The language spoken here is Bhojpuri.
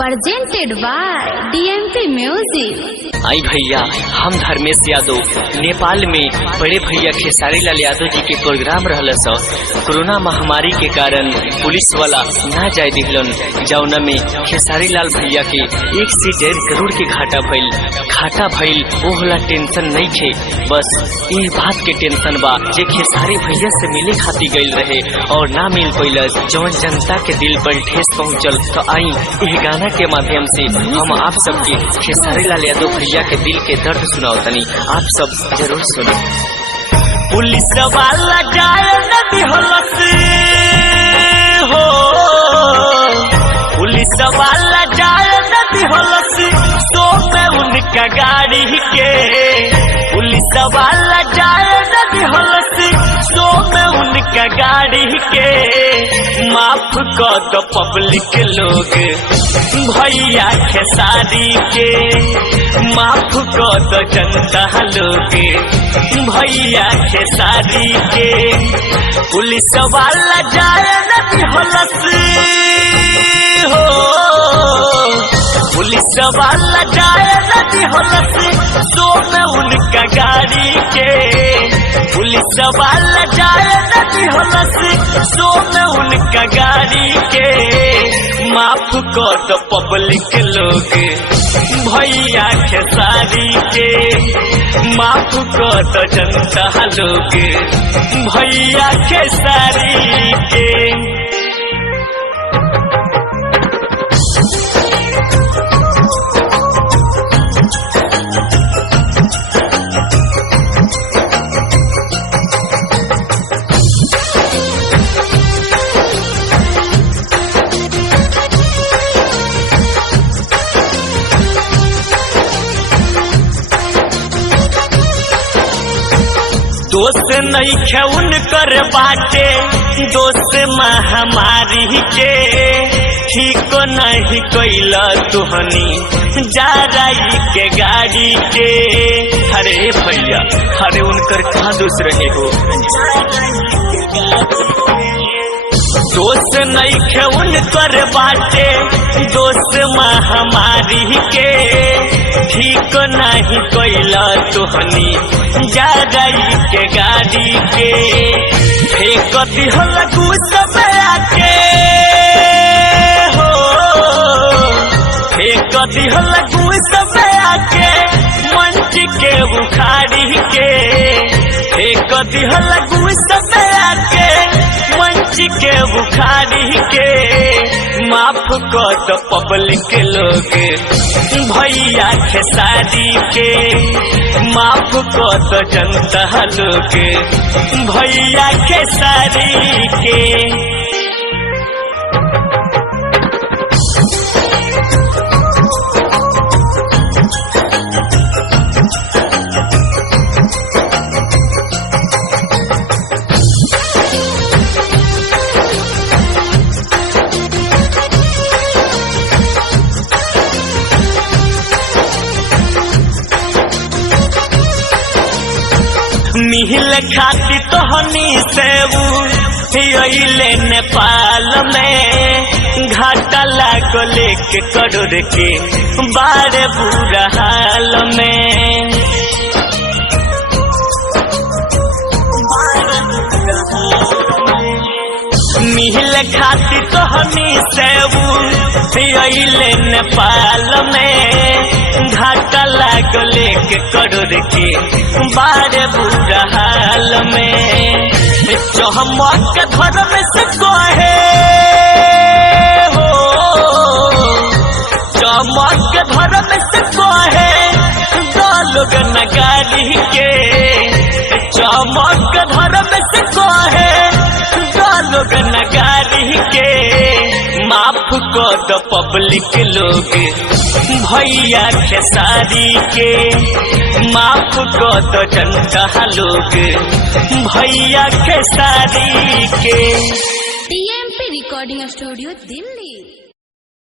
presented by DMP Music। आई भैया, हम धर्मेश यादव नेपाल में बड़े भैया खेसारी लाल यादव जी के प्रोग्राम रहल स। कोरोना महामारी के कारण पुलिस वाला ना जाए दिखलन, जौना में खेसारी लाल भैया के 1 से 1.5 करोड़ के घाटा भइल। वो होला टेंशन नहीं थे, बस ये बात के टेंशन बा जे खेसारी भैया से मिले खातिर गइल रहे और ना मिल पैलस, जौन जनता के दिल पर ठेस पहुँचल। तो आई यह गाना के माध्यम से हम आप सबके खेसारी लाल यादव भैया के दिल के दर्द सुनाओ तनी, आप सब जरूर सुनो। पुलिस वाला जाए नदी होलस हो, पुलिस वाला जाए नदी होलस तो मैं उनका गाड़ी के, पुलिस वाला जाए नदी होलस तो मैं उनका गाड़ी के। माफ कर दो पब्लिक लोग भैया खेसारी के, माफ कर दो जनता लोग भैया खेसारी के। पुलिस वाला जाए नदी होलस हो, पुलिस वाला जाए नदी होलस तो मैं उनका गाड़ी के, पुलिस वाला जाए नदी होलस तो मैं उनका गाड़ी के। माफ कर दो पब्लिक लोग भैया खेसारी के, माफ कर दो जनता लोग भैया खेसारी के। दोस्त नहीं खेउन कर बाटे, दोस्त महामारी के ठीक नहीं कैला तुहनी जा रही के गाड़ी के। अरे भैया, अरे उनकर कहाँ दोस्त रहे हो, दोस्त नहीं खेउन कर बाटे, दोस्त महामारी के ठीक नहीं कैला तुहनी जा रही के गाड़ी के। फेंक दिहल गुस्सा आके हो, फेंक दिहल गुस्सा आके मंच के उखाड़ी के, फेंक दिहल गुस्सा आके मंच के बुखारी के। माफ कर दो पब्लिक लोग भैया खेसारी के, माफ कर दो जनता लोग भैया खेसारी के। मिहिल खाती तोहनी से अइले नेपाल में, घाटा लागो लेके करोड़ के बारे बुरा हाल में। मिहिल खाती तोहनी से अइले नेपाल में, घाटा लागो लेके करोड़ के बारे बुरा हाल में। चमक धर्म से कहे हो, चमक धर्म से कहे दो लोग नगारी के, चमक धर्म से कहे दो लोग नगारी के। माफ कर दो पब्लिक लोग भैया खेसारी के, माफ कर दो जनता लोग भैया खेसारी के। DMP recording studio Delhi.